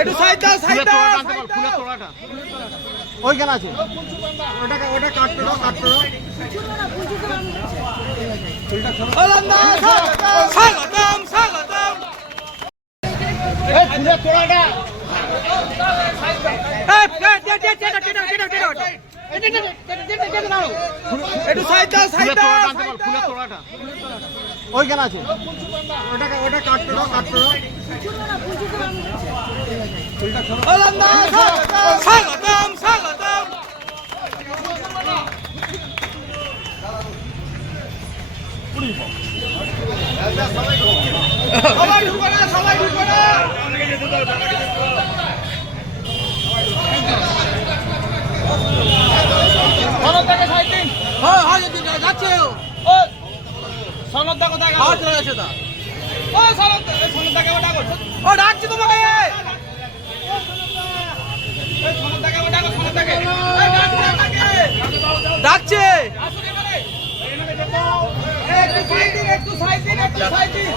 একটু সাইড দাও, সাইড দাও, ওইখানে আছে, ওটা কাটতে দাও, কাটতে দাও। স্বাগতম, স্বাগতম। একটু সাইড দাও, সাইড দাও, ওইখানে আছে, ওটা কাটতে দাও, কাটতে দাও। স্বাগতম, স্বাগতম। সবাই ঢুকো না, সবাই ঢুকো না। যাচ্ছে সনদদা কোথায় গেল? চলে গেছে তা। ও সনদদাকে ডাকো, ও ডাকছি তোমাকে। ডাকছে। একটু সাইড দিন, একটু সাইড দিন।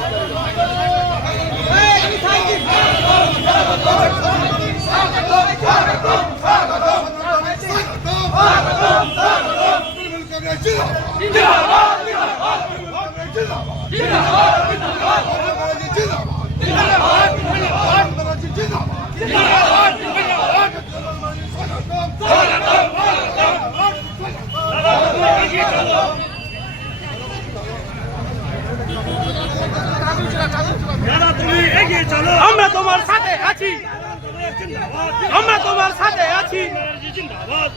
আমরা তোমার সাথে আছি, আমরা তোমার সাথে আছি। জিন্দাবাদ।